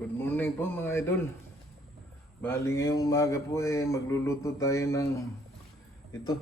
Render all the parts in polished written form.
Good morning po mga idol. Bali ngayong umaga po magluluto tayo ng ito,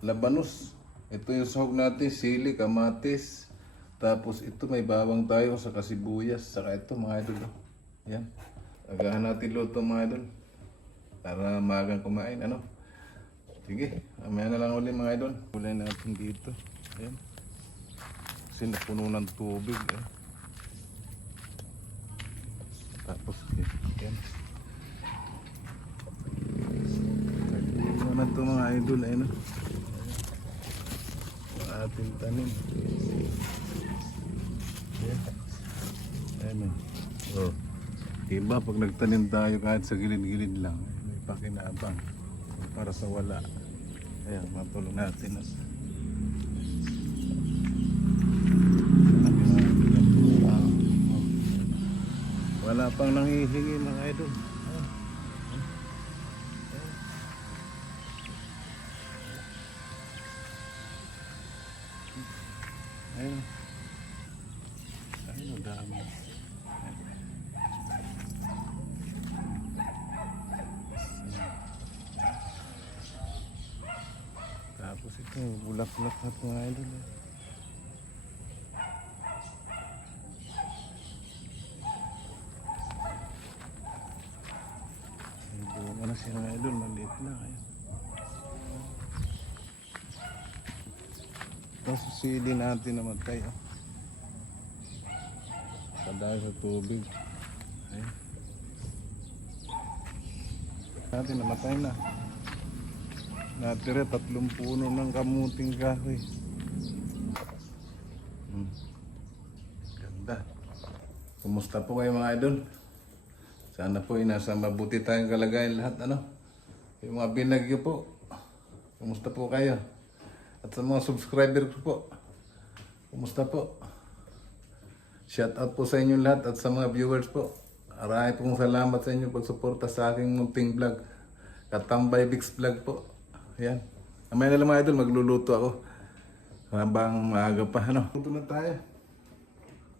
labanos. Ito yung sahog natin, sili, kamatis. Tapos ito may bawang tayo sa kasibuyas. Saka ito mga idol. Yan. Agahan natin luto mga idol. Para magang kumain. Ano? Sige, mamaya na lang ulit mga idol. Kulay natin dito. Ayan. Kasi napuno ng tubig. Tapos yan. Ito naman ito mga idol ay no. Ang ating tanim. Yan. Ayan o. Iba pag nagtanim tayo kahit sa gilid-gilid lang. May pakinabang. Para sa wala. Ayan, matulong natin. Wala pang nanghihingi mga idol. Ayun. Ayun, dami. Tapos ito, bulak-bulak na ito mga idol. Ano siya mga idol, maliit na. Ayun. Tapos sili natin namatay. Kadahil sa tubig. Ayun. Natin namatay na. Natira 3 puno ng kamuting kahoy. Ganda. Kumusta po kayo mga idol? Sana po nasa mabuti tayong kalagayan lahat, ano? Yung mga binagyo po, kumusta po kayo? At sa mga subscriber ko po, kumusta po? Shout out po sa inyo lahat at sa mga viewers po. Marami pong salamat sa inyo pagsuporta sa aking munting vlog. Katambay Bix Vlog po. Ayan. Mamaya na lang mga idol, magluluto ako. Habang maaga pa, ano? Luto na tayo.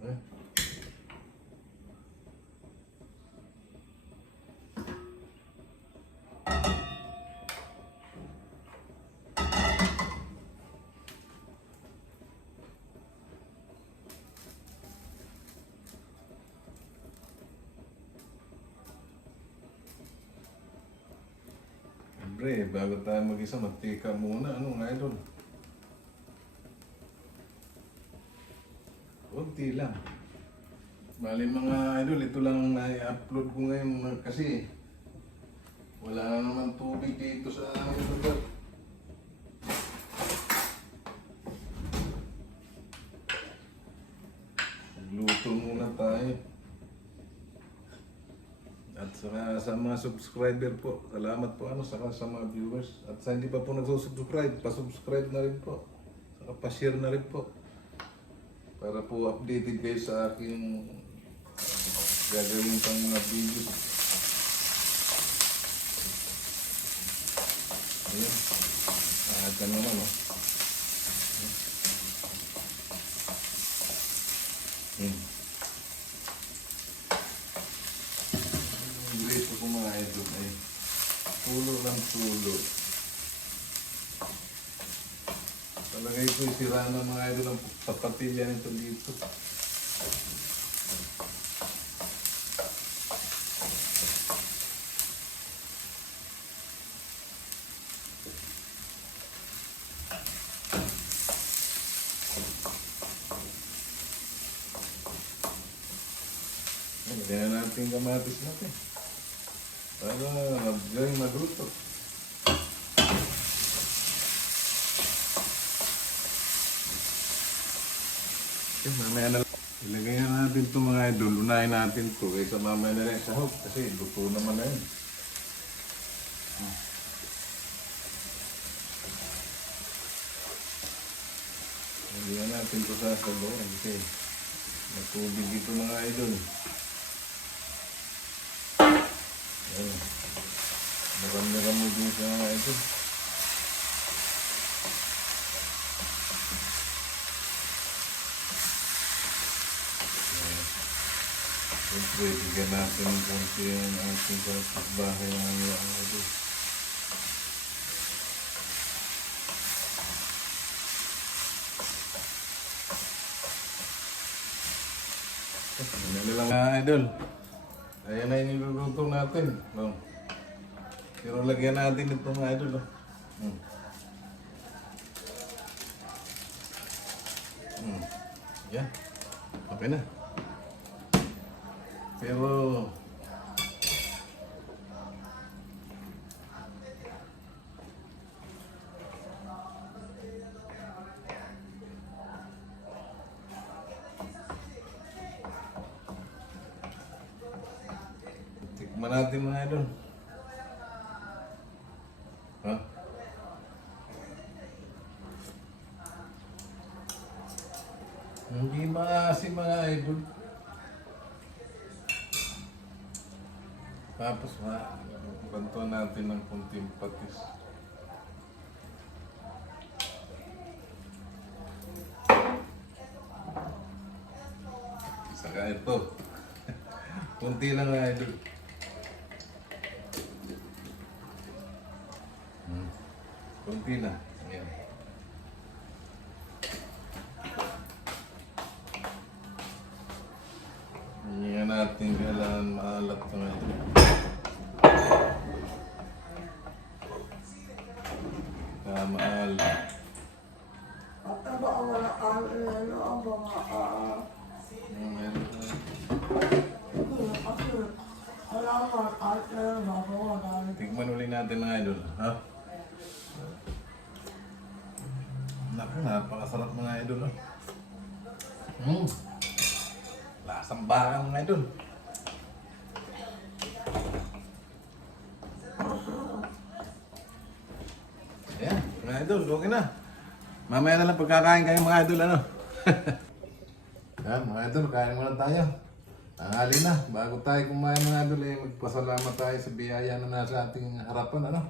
Ayan. Siyempre, bago tayo mag-isa, magtika muna. Ano nga idol? Kunti lang. Bali mga idol, ito lang na-upload ko ngayon kasi wala na naman tubig dito sa aming lugar. Luto muna tayo. At sa mga subscriber po, salamat po saka sa mga viewers. At sa hindi pa po nagsusubscribe, pa-subscribe na rin po. Saka pa-share na rin po. Para po updated kayo sa aking gagawin pang mga videos. Ayan. Ito naman Gusto ko mga idol ay tulo lang tulo. Talagay ko isira ng mga idol ang papatilya nito dito. Lagyan na natin kamatis natin. Para mag-join magluto. Okay, mamaya na lang. Ilagay na natin ito mga idol. Unahin natin ito. Kaysa mamaya na rin sa hog. Kasi luto naman na yun. Ilagyan natin ito sa sabaw. Okay. Matubig ito mga idol. Ayan. Maram-maram mo din sa mga idol. Bigyan natin ng konti ang ating kapitbahay ng mga idol. Ano lang mga idol. Ayan na yung niluluto natin. No? Pero lagyan natin ito mga idol. No? Yan. Okay na. Pero tikman natin mga idol. Ha? Hindi maasim mga idol. Tapos bantuan natin ng kunting patis. Saka ito. Kunti lang mga idol. Kunti na. Ayan. Hindi natin kailangan maalat na ngayon. Maalat. At ba ang wala kang ano ang mga Meron tayo. kasi wala kang partner wala. Tigman uli natin mga idol. Ha? Naku, napakasarap mga idol. Ha? Lasang baka mga idol. Ayan, mga idol, okay na. Mamaya na lang pagkakain kayo mga idol, ano? Yan, mga idol, kain muna tayo. Tanghali na, bago tayo kumain mga idol, magpasalamat tayo sa biyaya na nasa ating harapan, ano?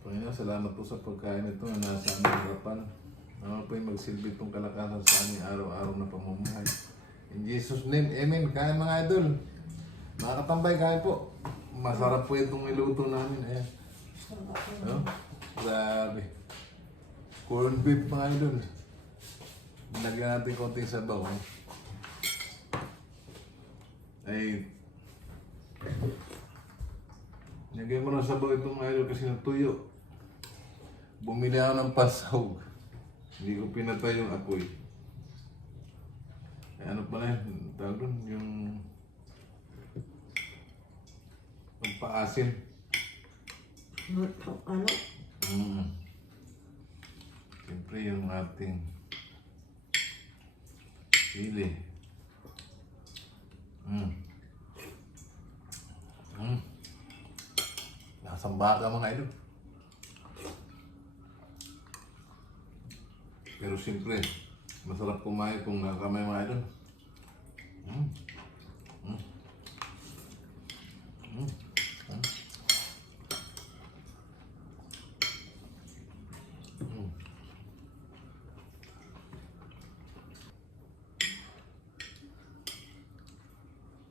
Panginoon, salamat po sa pagkain ito na nasa aming harapan. Ano po yung magsilbi itong kalakasan sa aming araw-araw na pamumuhay. In Jesus' name, amen. Kain mga idol. Mga katambay, kain po. Masarap po itong iluto namin. Ayan. No? Grabe. Corn beef mga idol. Lagyan natin konting sabaw. Ay, lagyan mo ng sabaw itong mga idol kasi natuyo. Bumili ako ng pasahog. Hindi ko pinatay yung apoy. Ay, ano pala yun? Tawag doon, yung pagpaasim. Ano? Siyempre yung ating sili. Lasang baka mga idol. Pero siyempre, masarap kumain kung nakamay mga idol.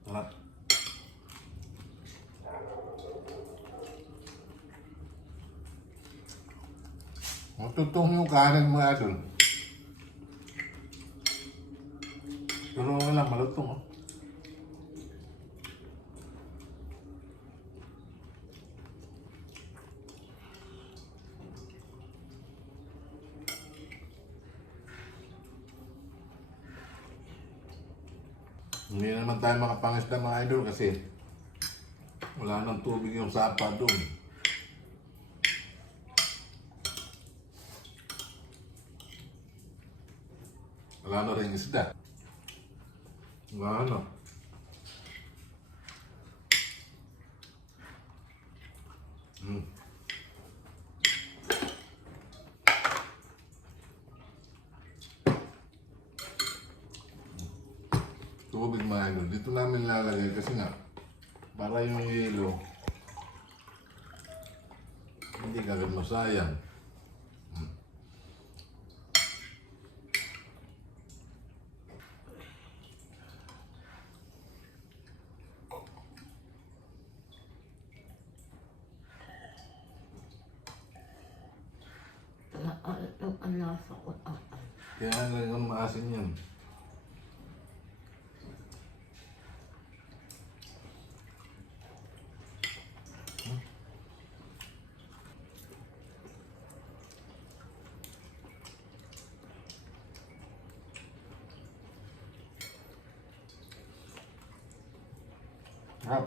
Sarap. Matutong yung kanin mga idol. Pero wala, malutong. Oh. Hindi naman tayo makapangisda mga idol kasi wala nang tubig yung sapa doon. Wala na rin isda. Wala na. Tubig mga idol. Dito namin lalagay kasi nga para yung yelo hindi kagad masayang. Nasa ko Kaya nga lang maasin yan. Harap.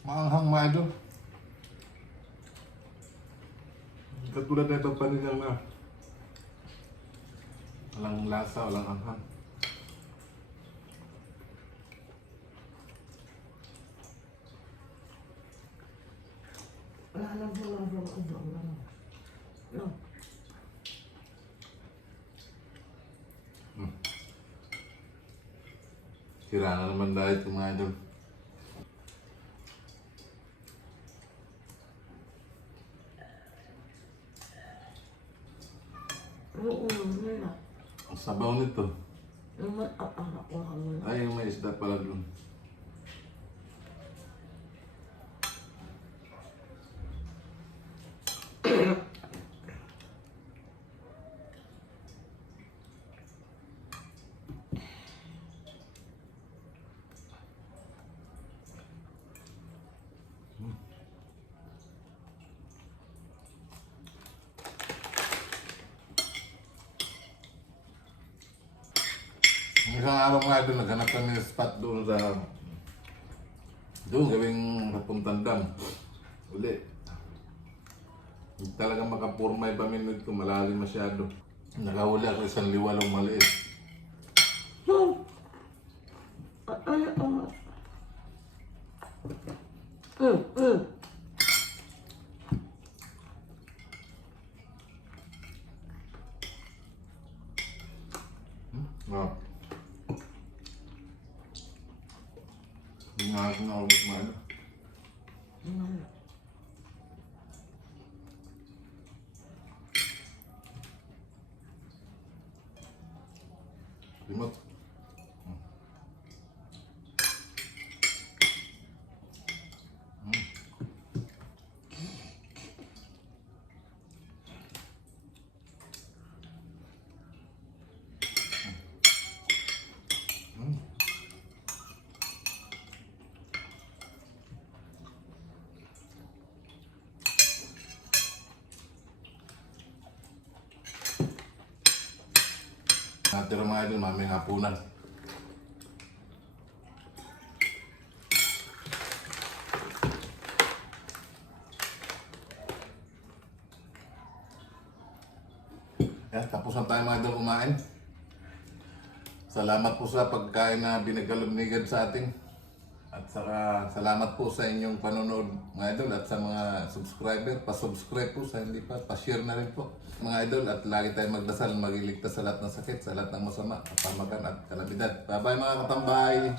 Maanghang mga idol. Katulad na itong panigang na walang lasa, walang anghang. Wala lang no. Sira na naman dahil itong mga idol. Oo, wala. Ang sabaw nito. Naman ang anak ko kami. Ay, may isda pala dun. Isang araw nga doon, naghanap kami ng spot doon sa doon gawing Rapuntan Dam. Uli. Hindi talagang makapurmay pa minute ko, malalim masyado. Nakahuli ako isang liwalong maliit. Ay, Oh. Hindi nga ako na ulit maano. Limot. Natira mga idol, maming hapunan. Yan, tapos na tayo mga idol kumain. Salamat po sa pagkain na binagalugnigan sa ating. At saka salamat po sa inyong panonood mga idol at sa mga subscriber. Pa-subscribe po sa hindi pa, pa-share na rin po mga idol. At lagi tayong magdasal, magiligtas sa lahat ng sakit, sa lahat ng masama, kapamagan at kalamidad. Bye bye mga katambay!